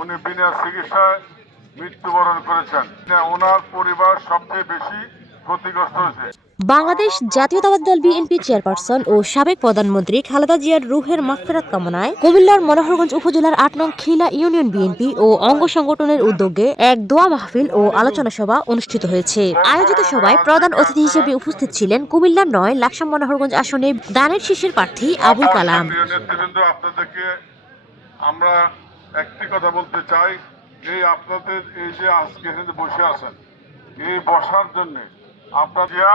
উনি বিনা চিকিৎসায় মৃত্যুবরণ করেছেন। ওনার পরিবার সবচেয়ে বেশি ক্ষতিগ্রস্ত হয়েছে। বাংলাদেশ জাতীয়তাবাদী দল বিএনপি চেয়ারপারসন ও সাবেক প্রধানমন্ত্রী খালেদা জিয়ার রুহের মাগফিরাত কামনায় কুমিল্লার মনোহরগঞ্জ উপজেলার ৮ নং খিলা ইউনিয়ন বিএনপি ও অঙ্গ সংগঠনের উদ্যোগে এক দোয়া মাহফিল ও আলোচনা সভা অনুষ্ঠিত হয়েছে। আয়োজিত সভায় প্রধান অতিথি হিসেবে উপস্থিত ছিলেন কুমিল্লার ৯ লাকসাম মনোহরগঞ্জ আসনে দানের শীষের প্রার্থী আবুল কালাম। আপনাদেরকে আমরা একটি কথা বলতে চাই, আপনাদের এই যে আজকে এখানে বসে আছেন, এই বসার জন্য আপনারা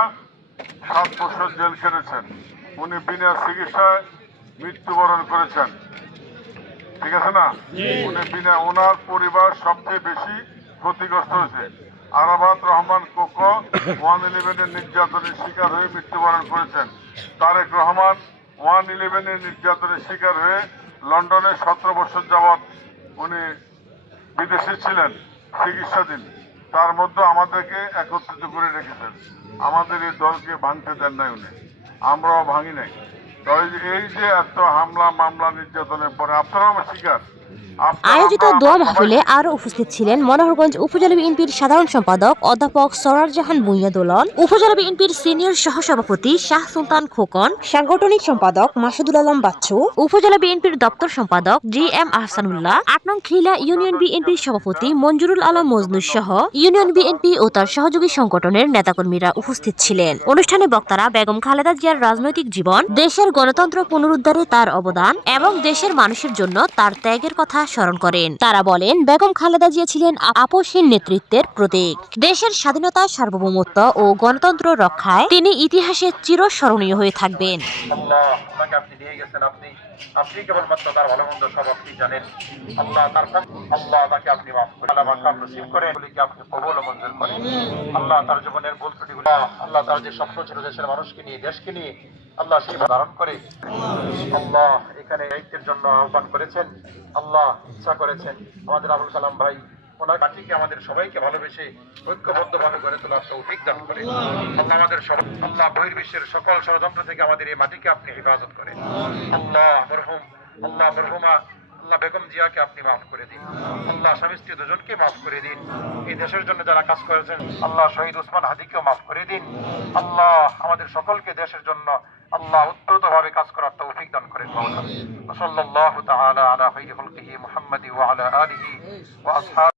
7 বছর জেল খেটেছেন। উনি বিনা চিকিৎসায় মৃত্যুবরণ করেছেন, ঠিক আছে না? ওনার পরিবার সবচেয়ে বেশি ক্ষতিগ্রস্ত হয়েছে। আরাফাত রহমান কোকো 111-এর নির্যাতনের শিকার হয়ে মৃত্যুবরণ করেছেন। তারেক রহমান 111-এর নির্যাতনের শিকার হয়ে লন্ডনে 17 বছর যাবৎ উনি বিদেশে ছিলেন চিকিৎসাধীন। তার মধ্যে আমাদেরকে একত্রিত করে রেখেছেন। আমাদের এই দলকে ভাঙতে দেন নাই উনি, আমরাও ভাঙি নাই। এই যে এত হামলা মামলা নির্যাতনের পরে আপনারাও শিকার। আয়োজিত দোয়া মাহফিলে আরো উপস্থিত ছিলেন মনোহরগঞ্জ উপজেলা বিএনপির সাধারণ সম্পাদক অধ্যাপক সরার জাহান ভূঁইয়া দোলন, উপজেলা বিএনপির সিনিয়র সহসভাপতি শাহ সুলতান খোকন, সাংগঠনিক সম্পাদক মাসুদুল আলম বাচ্চু, উপজেলা বিএনপির দপ্তর সম্পাদক জি এম আহসানুল্লাহ, ৮ নং খিলা ইউনিয়ন বিএনপির সভাপতি মঞ্জুরুল আলম মজনুস সহ ইউনিয়ন বিএনপি ও তার সহযোগী সংগঠনের নেতাকর্মীরা উপস্থিত ছিলেন। অনুষ্ঠানে বক্তারা বেগম খালেদা জিয়ার রাজনৈতিক জীবন, দেশের গণতন্ত্র পুনরুদ্ধারে তার অবদান এবং দেশের মানুষের জন্য তার ত্যাগের কথা স্মরণ করেন। তারা বলেন, বেগম খালেদা জিয়া ছিলেন আপোষহীন নেতৃত্বের প্রতীক। দেশের স্বাধীনতা, সার্বভৌমত্ব ও গণতন্ত্র রক্ষায় তিনি ইতিহাসে চিরস্মরণীয় হয়ে থাকবেন। আপনি কেবলমাত্র তার ভালো মন্দ সব আপনি জানেন। আল্লাহ তাকে আপনি মাফ করেন, নসিব করেন, আপনি কবুল ও মঞ্জুর করেন। আল্লাহ তার জীবনের ভুল ত্রুটিগুলো, আল্লাহ তার যে স্বপ্ন ছিল দেশের মানুষকে নিয়ে, দেশকে নিয়ে, আল্লাহ সেই ধারণ করে আল্লাহ এখানে দায়িত্বের জন্য আহ্বান করেছেন। আল্লাহ ইচ্ছা করেছেন আমাদের আবুল কালাম ভাই ওনার কাঠিকে আমাদের সবাইকে ভালোবেসে ঐক্যবদ্ধভাবে গড়ে তোলার তৌফিক দান করে। আল্লাহ আমাদের আল্লাহ বহির্বিশ্বের সকল ষড়যন্ত্র থেকে আমাদের এই মাটিকে আপনি হেফাজত করেন। আল্লাহ মরহুমা আল্লাহ বেগম জিয়াকে আপনি মাফ করে দিন। আল্লাহ স্বামী স্ত্রী দুজনকে মাফ করে দিন। এই দেশের জন্য যারা কাজ করেছেন আল্লাহ শহীদ ওসমান হাদিকেও মাফ করে দিন। আল্লাহ আমাদের সকলকে দেশের জন্য আল্লাহ উত্তরভাবে কাজ করার তৌফিক দান করেন। সাল্লাল্লাহু তাআলা আলা খায়রি খালকিহি মুহাম্মাদি ওয়া আলা আলিহি ওয়া আসহাবিহি।